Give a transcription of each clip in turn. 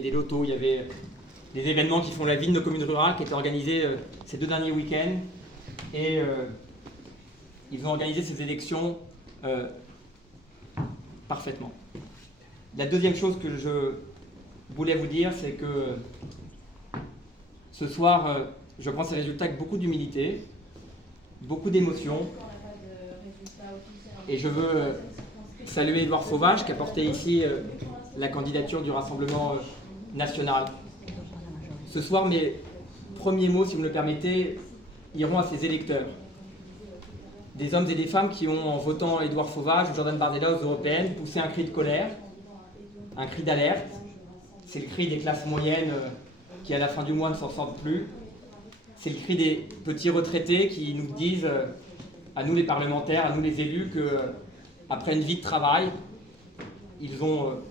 des lotos, il y avait des événements qui font la vie de nos communes rurales qui étaient organisés ces 2 derniers week-ends. Et ils ont organisé ces élections parfaitement. La deuxième chose que je voulais vous dire, c'est que ce soir, je prends ces résultats avec beaucoup d'humilité, beaucoup d'émotion. Et je veux saluer Édouard Sauvage qui a porté ici la candidature du Rassemblement national. Ce soir, mes premiers mots, si vous me le permettez, iront à ces électeurs. Des hommes et des femmes qui ont, en votant Édouard Sauvage ou Jordan Bardella aux européennes, poussé un cri de colère, un cri d'alerte. C'est le cri des classes moyennes qui, à la fin du mois, ne s'en sortent plus. C'est le cri des petits retraités qui nous disent, à nous les parlementaires, à nous les élus, qu'après une vie de travail, ils n'ont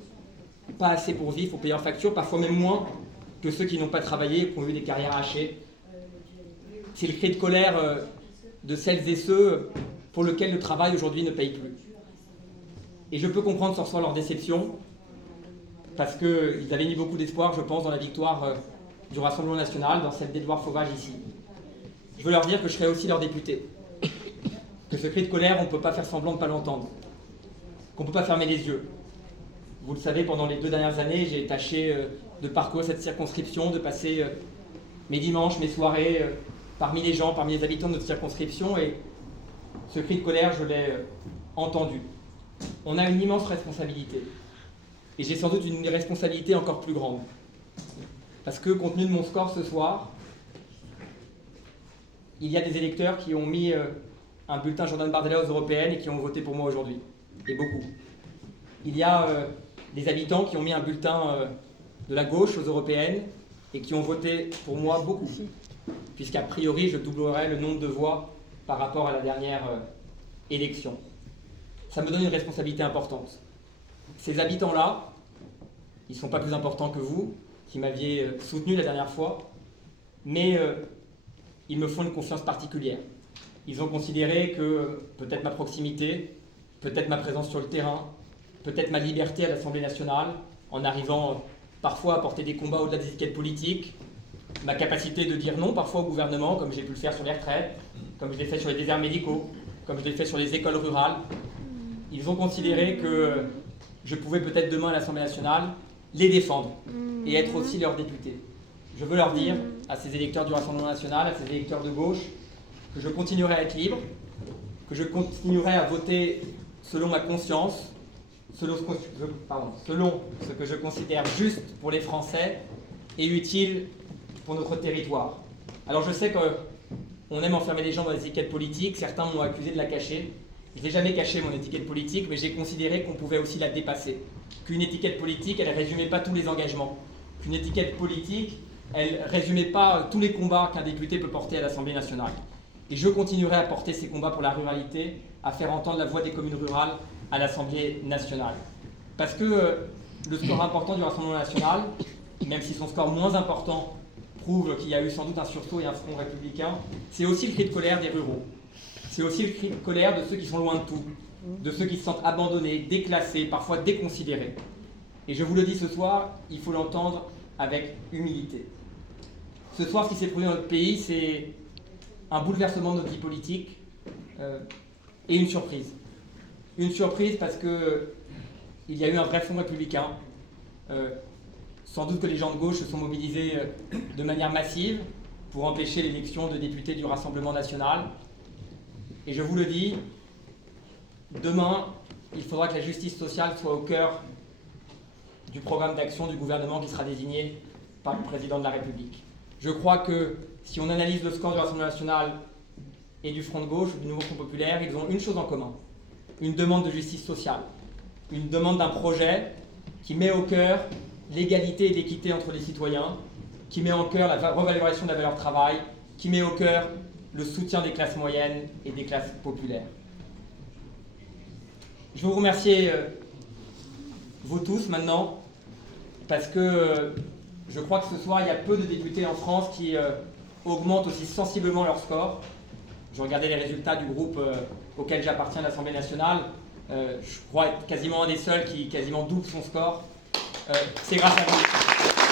pas assez pour vivre, pour payer leurs factures, parfois même moins que ceux qui n'ont pas travaillé et qui ont eu des carrières hachées. C'est le cri de colère de celles et ceux pour lesquels le travail aujourd'hui ne paye plus. Et je peux comprendre sans soi leur déception, parce qu'ils avaient mis beaucoup d'espoir, je pense, dans la victoire du Rassemblement national, dans celle d'Édouard Sauvage ici. Je veux leur dire que je serai aussi leur député. Que ce cri de colère, on ne peut pas faire semblant de ne pas l'entendre. Qu'on ne peut pas fermer les yeux. Vous le savez, pendant les 2 dernières années, j'ai tâché de parcourir cette circonscription, de passer mes dimanches, mes soirées parmi les gens, parmi les habitants de notre circonscription, et ce cri de colère, je l'ai entendu. On a une immense responsabilité. Et j'ai sans doute une responsabilité encore plus grande. Parce que, compte tenu de mon score ce soir, il y a des électeurs qui ont mis un bulletin Jordan Bardella aux européennes et qui ont voté pour moi aujourd'hui. Et beaucoup. Il y a des habitants qui ont mis un bulletin de la gauche aux européennes et qui ont voté pour moi beaucoup. Puisqu'a priori, je doublerai le nombre de voix par rapport à la dernière élection. Ça me donne une responsabilité importante. Ces habitants-là, ils ne sont pas plus importants que vous, qui m'aviez soutenu la dernière fois, mais ils me font une confiance particulière. Ils ont considéré que peut-être ma proximité, peut-être ma présence sur le terrain, peut-être ma liberté à l'Assemblée nationale, en arrivant parfois à porter des combats au-delà des étiquettes politiques, ma capacité de dire non parfois au gouvernement, comme j'ai pu le faire sur les retraites, comme je l'ai fait sur les déserts médicaux, comme je l'ai fait sur les écoles rurales. Ils ont considéré que je pouvais peut-être demain à l'Assemblée nationale les défendre et être aussi leur député. Je veux leur dire, à ces électeurs du Rassemblement national, à ces électeurs de gauche, que je continuerai à être libre, que je continuerai à voter selon ma conscience, selon ce que je considère juste pour les Français et utile pour notre territoire. Alors je sais qu'on aime enfermer les gens dans des étiquettes politiques, certains m'ont accusé de la cacher. Je n'ai jamais caché mon étiquette politique, mais j'ai considéré qu'on pouvait aussi la dépasser. Qu'une étiquette politique, elle ne résumait pas tous les engagements. Qu'une étiquette politique, elle ne résumait pas tous les combats qu'un député peut porter à l'Assemblée nationale. Et je continuerai à porter ces combats pour la ruralité, à faire entendre la voix des communes rurales à l'Assemblée nationale. Parce que le score important du Rassemblement national, même si son score moins important prouve qu'il y a eu sans doute un sursaut et un front républicain, c'est aussi le cri de colère des ruraux. C'est aussi le cri de colère de ceux qui sont loin de tout, de ceux qui se sentent abandonnés, déclassés, parfois déconsidérés. Et je vous le dis ce soir, il faut l'entendre avec humilité. Ce soir, ce qui s'est produit dans notre pays, c'est un bouleversement de notre vie politique et une surprise. Une surprise parce qu'il y a eu un vrai front républicain. Sans doute que les gens de gauche se sont mobilisés de manière massive pour empêcher l'élection de députés du Rassemblement national. Et je vous le dis, demain, il faudra que la justice sociale soit au cœur du programme d'action du gouvernement qui sera désigné par le président de la République. Je crois que si on analyse le score du Rassemblement national et du Front de gauche, ou du Nouveau Front populaire, ils ont une chose en commun, une demande de justice sociale, une demande d'un projet qui met au cœur l'égalité et l'équité entre les citoyens, qui met au cœur la revalorisation de la valeur travail, qui met au cœur le soutien des classes moyennes et des classes populaires. Je veux vous remercier, vous tous, maintenant, parce que je crois que ce soir, il y a peu de députés en France qui augmentent aussi sensiblement leur score. Je regardais les résultats du groupe auquel j'appartiens à l'Assemblée nationale. Je crois être quasiment un des seuls qui quasiment double son score. C'est grâce à vous.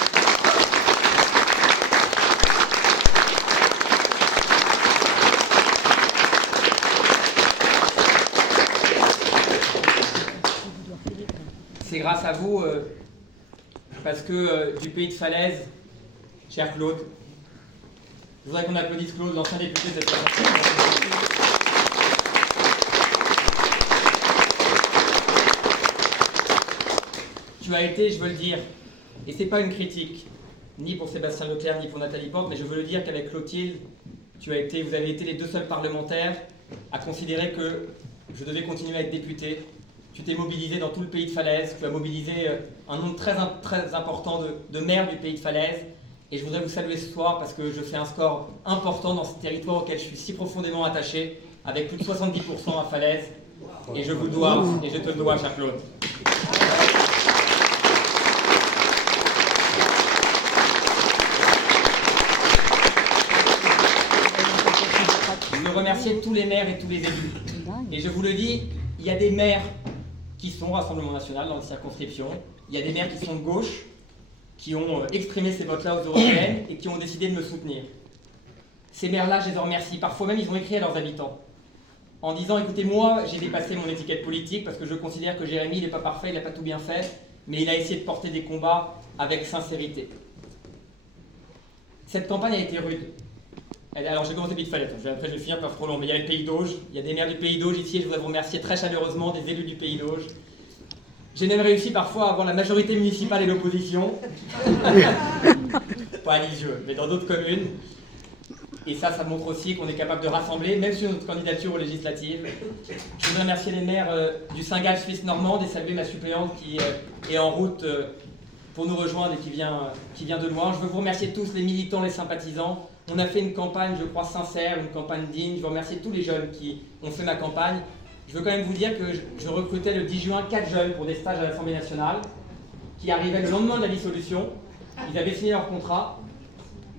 grâce à vous, parce que du pays de Falaise, cher Claude, je voudrais qu'on applaudisse Claude, l'ancien député de cette assemblée. Tu as été, je veux le dire, et c'est pas une critique, ni pour Sébastien Leclerc, ni pour Nathalie Porte, mais je veux le dire qu'avec Clotilde, vous avez été les deux seuls parlementaires à considérer que je devais continuer à être député. Tu t'es mobilisé dans tout le pays de Falaise, tu as mobilisé un nombre très important de maires du pays de Falaise, et je voudrais vous saluer ce soir parce que je fais un score important dans ce territoire auquel je suis si profondément attaché, avec plus de 70% à Falaise, et je vous le dois, et je te le dois, cher Claude. Je veux remercier tous les maires et tous les élus. Et je vous le dis, il y a des maires qui sont Rassemblement National dans les circonscriptions, il y a des maires qui sont de gauche, qui ont exprimé ces votes-là aux européennes et qui ont décidé de me soutenir. Ces maires-là, je les en remercie. Parfois même, ils ont écrit à leurs habitants en disant « Écoutez, moi, j'ai dépassé mon étiquette politique parce que je considère que Jérémy, il n'est pas parfait, il n'a pas tout bien fait, mais il a essayé de porter des combats avec sincérité. » Cette campagne a été rude. Alors j'ai commencé vite fait, après je vais finir par trop long, mais il y a le Pays d'Auge, il y a des maires du Pays d'Auge ici et je voudrais vous remercier très chaleureusement, des élus du Pays d'Auge. J'ai même réussi parfois à avoir la majorité municipale et l'opposition, pas à Lisieux, mais dans d'autres communes. Et ça montre aussi qu'on est capable de rassembler, même sur notre candidature aux législatives. Je voudrais remercier les maires du Saint-Gall suisse normande et saluer ma suppléante qui est en route pour nous rejoindre et qui vient de loin. Je veux vous remercier tous, les militants, les sympathisants. On a fait une campagne, je crois, sincère, une campagne digne. Je veux remercier tous les jeunes qui ont fait ma campagne. Je veux quand même vous dire que je recrutais le 10 juin 4 jeunes pour des stages à l'Assemblée nationale qui arrivaient le lendemain de la dissolution. Ils avaient signé leur contrat,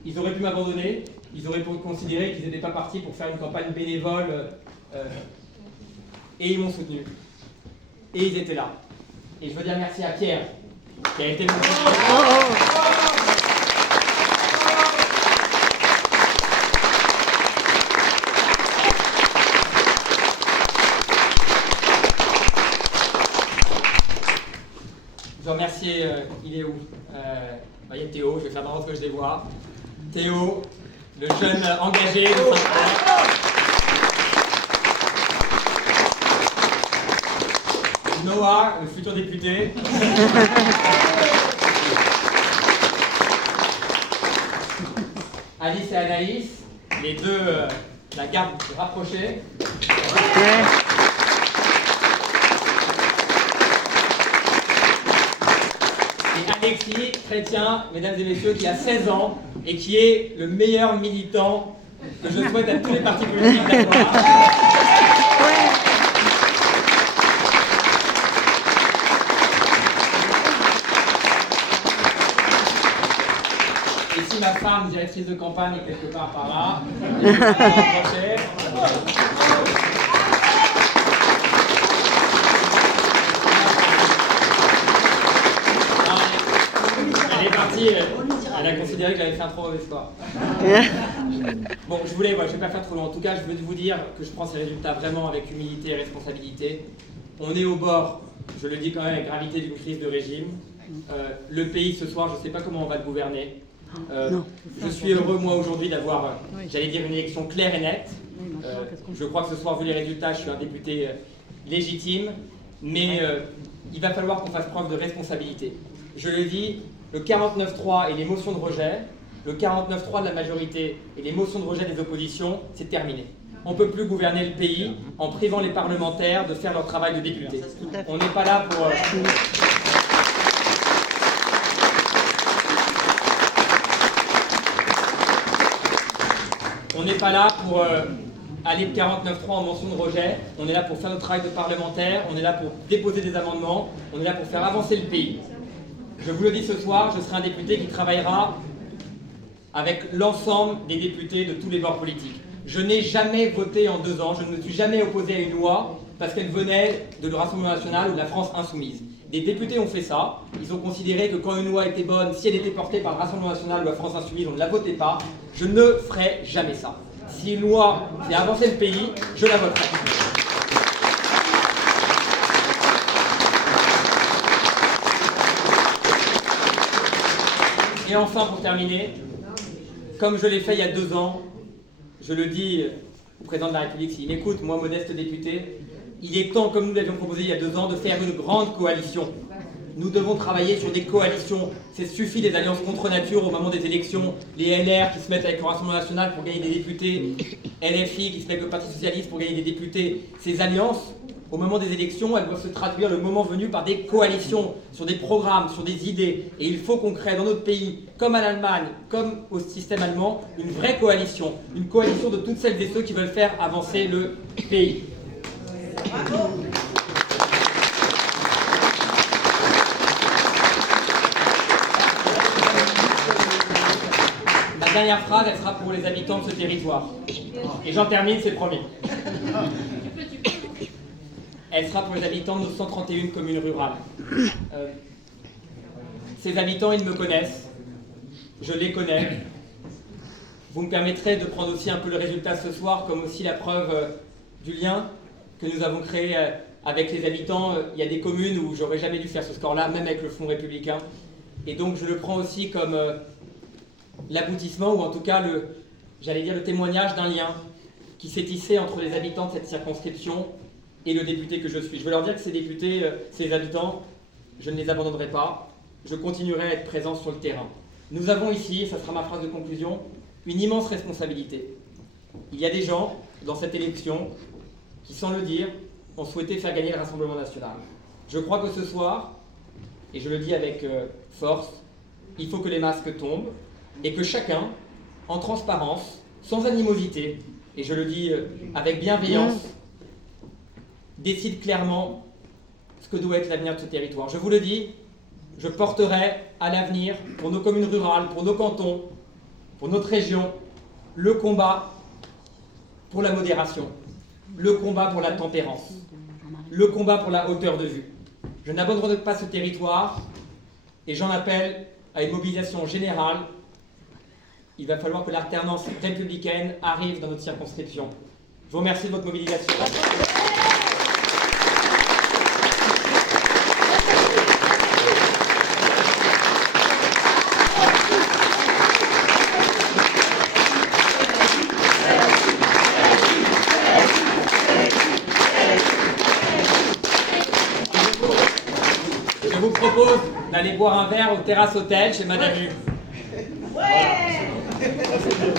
ils auraient pu m'abandonner, ils auraient pu considérer qu'ils n'étaient pas partis pour faire une campagne bénévole et ils m'ont soutenu. Et ils étaient là. Et je veux dire merci à Pierre qui a été mon Je veux remercier, il est où il y a Théo, je vais faire dans l'ordre que je les vois. Théo, le jeune engagé de Saint-Clair. Noah, le futur député. Alice et Anaïs, les deux, la garde rapprochée. Alexis, chrétien, mesdames et messieurs, qui a 16 ans et qui est le meilleur militant que je souhaite à tous les partis politiques d'avoir. Et si ma femme, directrice de campagne, est quelque part par là, elle a considéré que j'avais fait un trop mauvais score. Bon, je vais pas faire trop long. En tout cas, je veux vous dire que je prends ces résultats vraiment avec humilité et responsabilité. On est au bord, je le dis quand même avec gravité, d'une crise de régime. Le pays, ce soir, je ne sais pas comment on va le gouverner. Je suis heureux, moi, aujourd'hui, d'avoir, j'allais dire, une élection claire et nette. Je crois que ce soir, vu les résultats, je suis un député légitime. Mais il va falloir qu'on fasse preuve de responsabilité. Je le dis, le 49-3 et les motions de rejet, le 49-3 de la majorité et les motions de rejet des oppositions, c'est terminé. On ne peut plus gouverner le pays en privant les parlementaires de faire leur travail de député. On n'est pas là pour... On n'est pas là pour aller de 49-3 en motion de rejet. On est là pour faire notre travail de parlementaire, on est là pour déposer des amendements, on est là pour faire avancer le pays. Je vous le dis ce soir, je serai un député qui travaillera avec l'ensemble des députés de tous les bords politiques. Je n'ai jamais voté en 2 ans, je ne me suis jamais opposé à une loi parce qu'elle venait de le Rassemblement National ou de la France Insoumise. Des députés ont fait ça, ils ont considéré que quand une loi était bonne, si elle était portée par le Rassemblement National ou la France Insoumise, on ne la votait pas. Je ne ferai jamais ça. Si une loi fait avancer le pays, je la voterai. Et enfin, pour terminer, comme je l'ai fait il y a 2 ans, je le dis au président de la République, s'il m'écoute, moi, modeste député, il est temps, comme nous l'avions proposé il y a 2 ans, de faire une grande coalition. Nous devons travailler sur des coalitions. C'est suffit des alliances contre nature au moment des élections. Les LR qui se mettent avec le Rassemblement national pour gagner des députés, LFI qui se met avec le Parti socialiste pour gagner des députés. Ces alliances, au moment des élections, elles doivent se traduire le moment venu par des coalitions, sur des programmes, sur des idées. Et il faut qu'on crée dans notre pays, comme en Allemagne, comme au système allemand, une vraie coalition. Une coalition de toutes celles et ceux qui veulent faire avancer le pays. Bravo. La dernière phrase, elle sera pour les habitants de ce territoire. Et j'en termine, c'est promis. Elle sera pour les habitants de nos 131 communes rurales. Ces habitants, ils me connaissent. Je les connais. Vous me permettrez de prendre aussi un peu le résultat ce soir, comme aussi la preuve du lien que nous avons créé avec les habitants. Il y a des communes où j'aurais jamais dû faire ce score-là, même avec le Front républicain. Et donc je le prends aussi comme l'aboutissement, ou en tout cas le témoignage d'un lien qui s'est tissé entre les habitants de cette circonscription et le député que je suis. Je veux leur dire que ces députés, ces habitants, je ne les abandonnerai pas. Je continuerai à être présent sur le terrain. Nous avons ici, et ça sera ma phrase de conclusion, une immense responsabilité. Il y a des gens dans cette élection qui, sans le dire, ont souhaité faire gagner le Rassemblement national. Je crois que ce soir, et je le dis avec force, il faut que les masques tombent et que chacun, en transparence, sans animosité, et je le dis avec bienveillance, décide clairement ce que doit être l'avenir de ce territoire. Je vous le dis, je porterai à l'avenir, pour nos communes rurales, pour nos cantons, pour notre région, le combat pour la modération, le combat pour la tempérance, le combat pour la hauteur de vue. Je n'abandonnerai pas ce territoire et j'en appelle à une mobilisation générale. Il va falloir que l'alternance républicaine arrive dans notre circonscription. Je vous remercie de votre mobilisation. Je vous propose d'aller boire un verre au Terrasse Hôtel chez Madame U.